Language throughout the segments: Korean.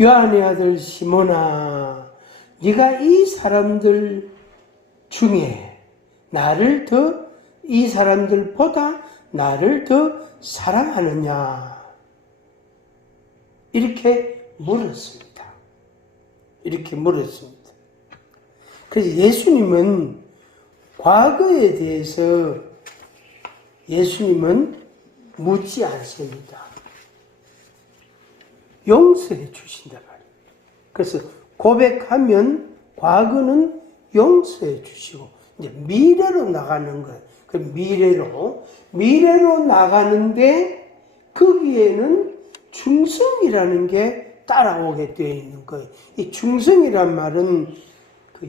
요한의 아들 시몬아, 네가 이 사람들 중에 이 사람들보다 나를 더 사랑하느냐? 이렇게 물었습니다. 그래서 예수님은 과거에 대해서 묻지 않습니다. 용서해 주신단 말이에요. 그래서 고백하면 과거는 용서해 주시고 이제 미래로 나가는 거예요. 그 미래로 나가는데 거기에는 충성이라는 게 따라오게 되어 있는 거예요. 이 충성이란 말은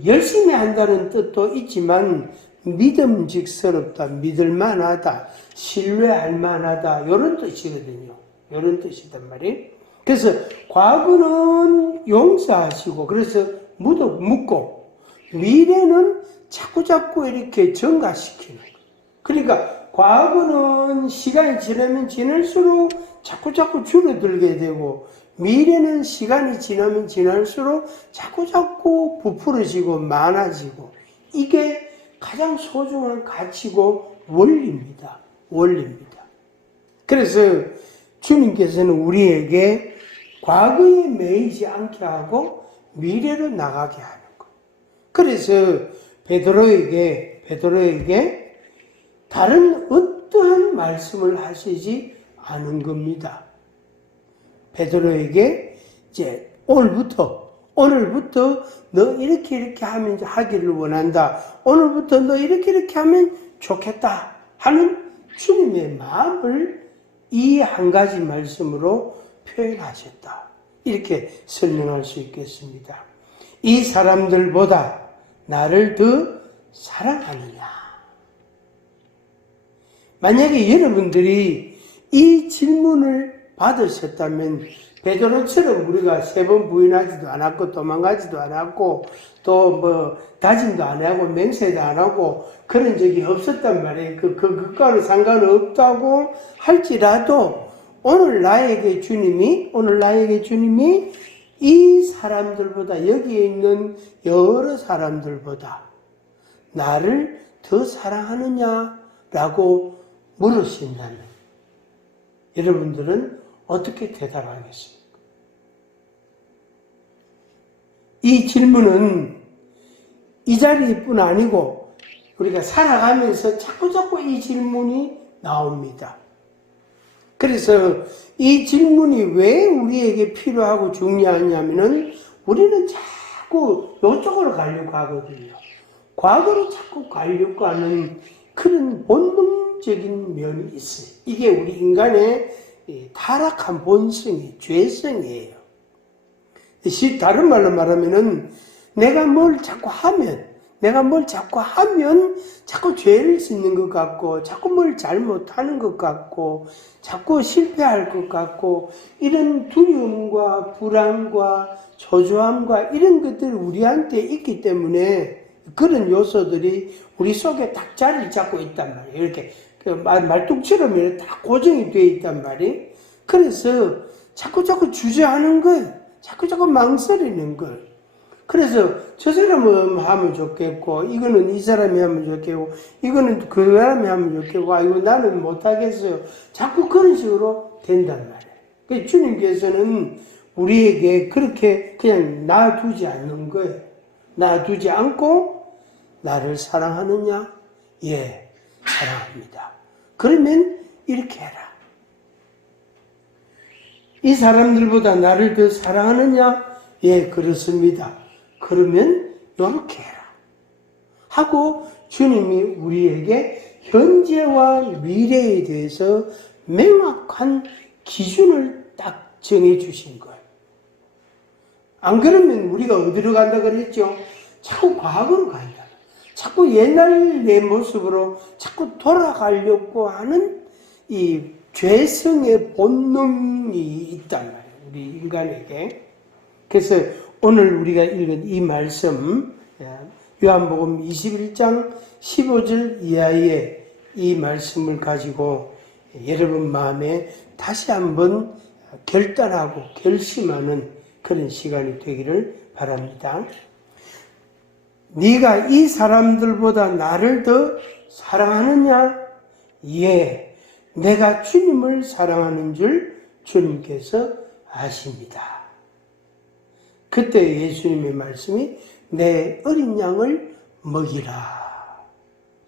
열심히 한다는 뜻도 있지만 믿음직스럽다, 믿을만하다, 신뢰할 만하다 이런 뜻이거든요. 이런 뜻이단 말이에요. 그래서 과거는 용서하시고 그래서 묻고 미래는 자꾸 이렇게 증가시키는 거예요. 그러니까 과거는 시간이 지나면 지날수록 자꾸 줄어들게 되고 미래는 시간이 지나면 지날수록 자꾸 부풀어지고 많아지고 이게 가장 소중한 가치고 원리입니다. 그래서 주님께서는 우리에게 과거에 매이지 않게 하고 미래로 나가게 하는 것. 그래서 베드로에게 다른 어떠한 말씀을 하시지 않은 겁니다. 베드로에게 이제 오늘부터 너 이렇게 하면 하기를 원한다. 오늘부터 너 이렇게 하면 좋겠다 하는 주님의 마음을 이 한 가지 말씀으로 표현하셨다. 이렇게 설명할 수 있겠습니다. 이 사람들보다 나를 더 사랑하느냐? 만약에 여러분들이 이 질문을 받으셨다면 베드로처럼 우리가 3번 부인하지도 않았고 도망가지도 않았고 또 다짐도 안 하고 맹세도 안 하고 그런 적이 없었단 말이에요. 그것과는 상관없다고 할지라도 오늘 나에게 주님이 이 사람들보다 여기에 있는 여러 사람들보다 나를 더 사랑하느냐라고 물으신다면 여러분들은 어떻게 대답하겠습니까? 이 질문은 이 자리뿐 아니고 우리가 살아가면서 자꾸 이 질문이 나옵니다. 그래서 이 질문이 왜 우리에게 필요하고 중요하냐면은 우리는 자꾸 이쪽으로 가려고 하거든요. 과거로 자꾸 가려고 하는 그런 본능적인 면이 있어요. 이게 우리 인간의 타락한 본성이 죄성이에요. 다른 말로 말하면은 내가 뭘 자꾸 하면 자꾸 죄를 짓는 것 같고 자꾸 뭘 잘못하는 것 같고 자꾸 실패할 것 같고 이런 두려움과 불안과 초조함과 이런 것들이 우리한테 있기 때문에 그런 요소들이 우리 속에 딱 자리를 잡고 있단 말이에요. 이렇게 말뚝처럼 이렇게 딱 고정이 되어 있단 말이에요. 그래서 자꾸 주저하는 거예요. 자꾸 망설이는 거예요. 그래서 저 사람은 하면 좋겠고 이거는 이 사람이 하면 좋겠고 이거는 그 사람이 하면 좋겠고 이거 나는 못하겠어요. 자꾸 그런 식으로 된단 말이에요. 그래서 주님께서는 우리에게 그렇게 그냥 놔두지 않는 거예요. 놔두지 않고 나를 사랑하느냐? 예, 사랑합니다. 그러면 이렇게 해라. 이 사람들보다 나를 더 사랑하느냐? 예, 그렇습니다. 그러면 이렇게 해라. 하고 주님이 우리에게 현재와 미래에 대해서 명확한 기준을 딱 정해 주신 거예요. 안 그러면 우리가 어디로 간다 그랬죠? 자꾸 과거로 간다. 자꾸 옛날 내 모습으로 자꾸 돌아가려고 하는 이 죄성의 본능이 있단 말이에요. 우리 인간에게. 그래서 오늘 우리가 읽은 이 말씀, 요한복음 21장 15절 이하의 이 말씀을 가지고 여러분 마음에 다시 한번 결단하고 결심하는 그런 시간이 되기를 바랍니다. 네가 이 사람들보다 나를 더 사랑하느냐? 예, 내가 주님을 사랑하는 줄 주님께서 아십니다. 그때 예수님의 말씀이 내 어린 양을 먹이라.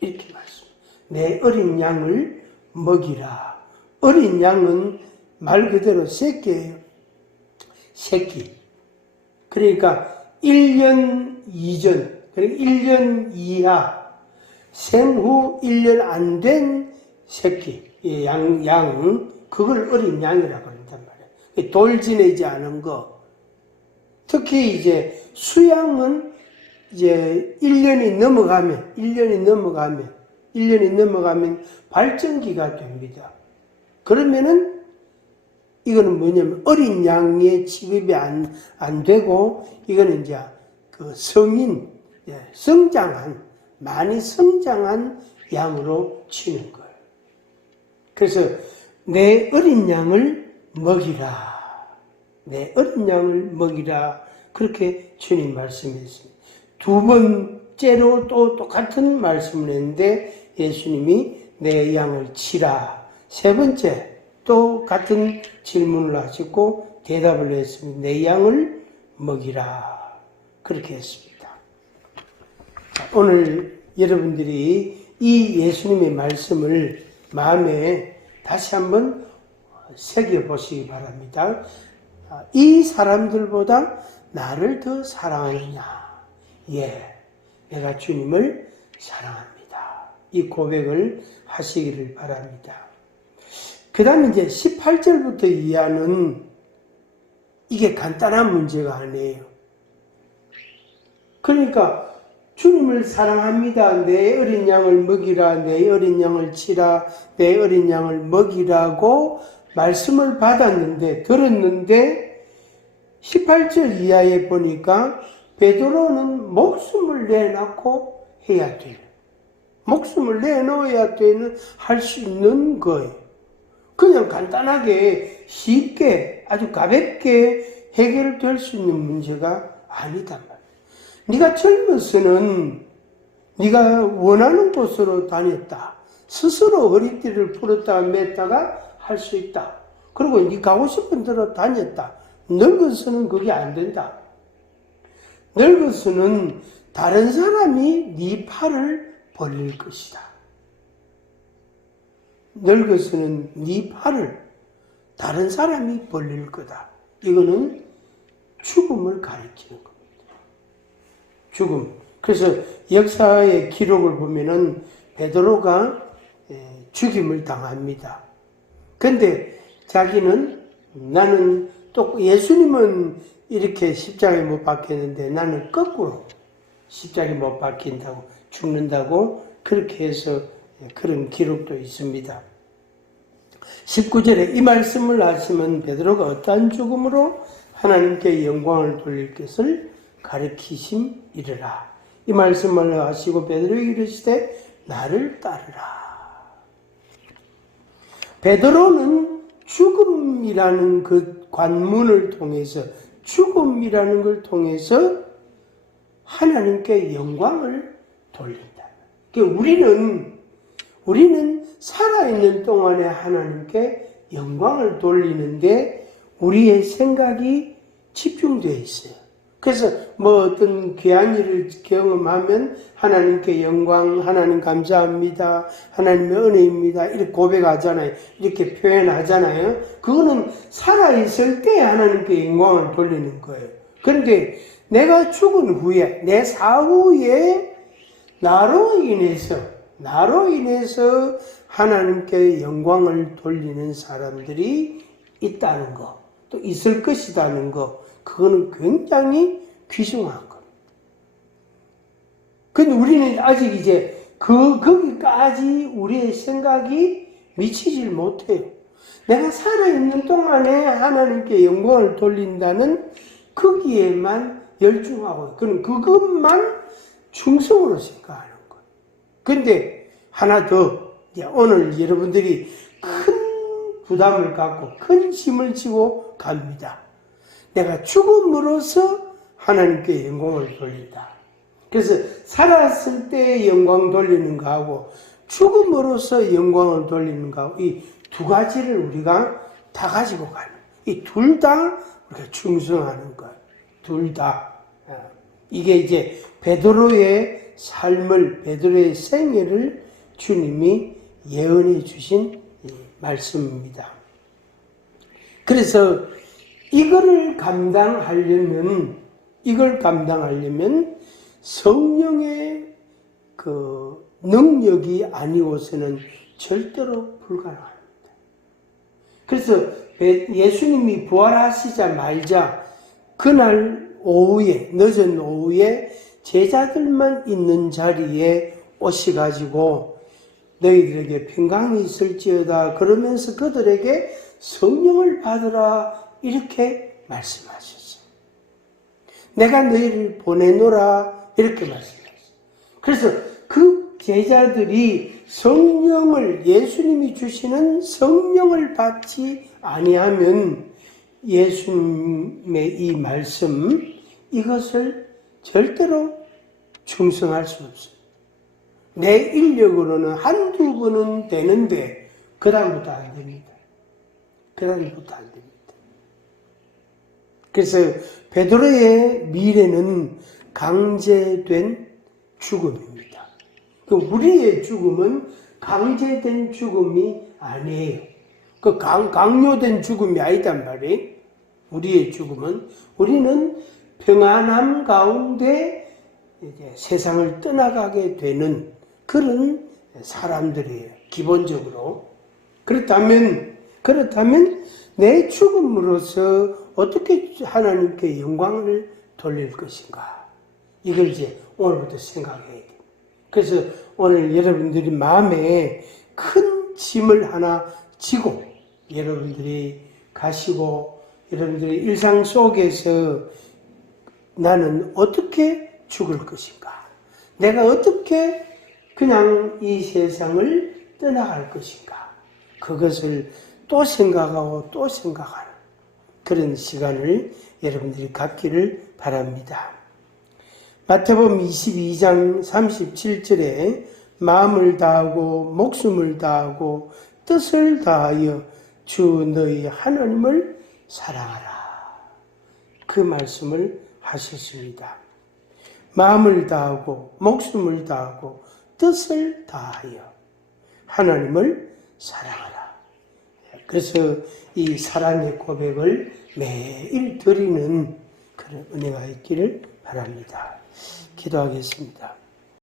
이렇게 말씀. 내 어린 양을 먹이라. 어린 양은 말 그대로 새끼예요. 새끼. 그러니까 1년 이전, 그러니까 1년 이하, 생후 1년 안 된 새끼, 양, 그걸 어린 양이라고 한단 말이에요. 돌 지내지 않은 거. 특히 이제 수양은 이제 1년이 넘어가면 발정기가 됩니다. 그러면은 이거는 뭐냐면 어린 양의 취급이 안 되고 이거는 이제 그 성인, 많이 성장한 양으로 치는 거예요. 그래서 내 어린 양을 먹이라. 내 어린 양을 먹이라. 그렇게 주님 말씀했습니다. 두 번째로 또 똑같은 말씀을 했는데 예수님이 내 양을 치라. 세 번째 또 같은 질문을 하시고 대답을 했습니다. 내 양을 먹이라. 그렇게 했습니다. 오늘 여러분들이 이 예수님의 말씀을 마음에 다시 한번 새겨보시기 바랍니다. 이 사람들보다 나를 더 사랑하느냐? 예, 내가 주님을 사랑합니다. 이 고백을 하시기를 바랍니다. 그 다음에 이제 18절부터 이하는 이게 간단한 문제가 아니에요. 그러니까 주님을 사랑합니다. 내 어린 양을 먹이라. 내 어린 양을 치라. 내 어린 양을 먹이라고 말씀을 들었는데 18절 이하에 보니까 베드로는 목숨을 내놓고 해야 돼요. 목숨을 내놓아야 되는 할 수 있는 거예요. 그냥 간단하게 쉽게 아주 가볍게 해결될 수 있는 문제가 아니다 말이에요. 네가 젊어서는 네가 원하는 곳으로 다녔다. 스스로 허리띠를 풀었다가 맸다가 할 수 있다. 그리고 네 가고 싶은 데로 다녔다. 늙어서는 그게 안 된다. 늙어서는 다른 사람이 네 팔을 벌릴 것이다. 늙어서는 네 팔을 다른 사람이 벌릴 거다. 이거는 죽음을 가리키는 겁니다. 죽음. 그래서 역사의 기록을 보면은 베드로가 죽임을 당합니다. 근데 자기는 나는 또 예수님은 이렇게 십자가에 못 박혔는데 나는 거꾸로 십자가에 못 박힌다고 죽는다고 그렇게 해서 그런 기록도 있습니다. 19절에 이 말씀을 하시면 베드로가 어떠한 죽음으로 하나님께 영광을 돌릴 것을 가르치심이르라. 이 말씀을 하시고 베드로에게 이르시되 나를 따르라. 베드로는 죽음이라는 그 관문을 통해서 죽음이라는 걸 통해서 하나님께 영광을 돌린다. 그러니까 우리는 살아있는 동안에 하나님께 영광을 돌리는데 우리의 생각이 집중되어 있어요. 그래서 어떤 귀한 일을 경험하면 하나님께 영광, 하나님 감사합니다, 하나님의 은혜입니다 이렇게 고백하잖아요. 이렇게 표현하잖아요. 그거는 살아있을 때 하나님께 영광을 돌리는 거예요. 그런데 내가 죽은 후에 내 사후에 나로 인해서 하나님께 영광을 돌리는 사람들이 있다는 거, 또 있을 것이라는 거, 그거는 굉장히 귀중한 겁니다. 근데 우리는 아직 이제 거기까지 우리의 생각이 미치질 못해요. 내가 살아있는 동안에 하나님께 영광을 돌린다는 거기에만 열중하고, 그럼 그것만 충성으로 생각하는 거예요. 근데 하나 더, 오늘 여러분들이 큰 부담을 갖고 큰 짐을 지고 갑니다. 내가 죽음으로써 하나님께 영광을 돌린다. 그래서 살았을 때 영광 돌리는 거하고 죽음으로써 영광을 돌리는 거하고 이 두 가지를 우리가 다 가지고 가는, 이 둘 다 우리가 충성하는 것, 둘 다. 이게 이제 베드로의 삶을, 베드로의 생애를 주님이 예언해 주신 말씀입니다. 그래서 이걸 감당하려면 성령의 그 능력이 아니고서는 절대로 불가능합니다. 그래서 예수님이 부활하시자마자 그날 오후에, 늦은 오후에 제자들만 있는 자리에 오셔가지고 너희들에게 평강이 있을지어다 그러면서 그들에게 성령을 받으라 이렇게 말씀하셨어요. 내가 너희를 보내노라 이렇게 말씀하셨어요. 그래서 그 제자들이 성령을, 예수님이 주시는 성령을 받지 아니하면 예수님의 이 말씀, 이것을 절대로 충성할 수 없어요. 내 인력으로는 한두 번은 되는데 그 다음부터 안 됩니다. 그래서 베드로의 미래는 강제된 죽음입니다. 우리의 죽음은 강제된 죽음이 아니에요. 강요된 죽음이 아니단 말이에요. 우리의 죽음은, 우리는 평안함 가운데 이제 세상을 떠나가게 되는 그런 사람들이에요. 기본적으로. 그렇다면 내 죽음으로서 어떻게 하나님께 영광을 돌릴 것인가? 이걸 이제 오늘부터 생각해야 돼요. 그래서 오늘 여러분들이 마음에 큰 짐을 하나 지고 여러분들이 가시고 여러분들의 일상 속에서 나는 어떻게 죽을 것인가? 내가 어떻게 그냥 이 세상을 떠나갈 것인가? 그것을 또 생각하고 또 생각하는 그런 시간을 여러분들이 갖기를 바랍니다. 마태복음 22장 37절에 마음을 다하고 목숨을 다하고 뜻을 다하여 주 너희 하나님을 사랑하라. 그 말씀을 하셨습니다. 마음을 다하고 목숨을 다하고 뜻을 다하여 하나님을 사랑하라. 그래서 이 사랑의 고백을 매일 드리는 그런 은혜가 있기를 바랍니다. 기도하겠습니다.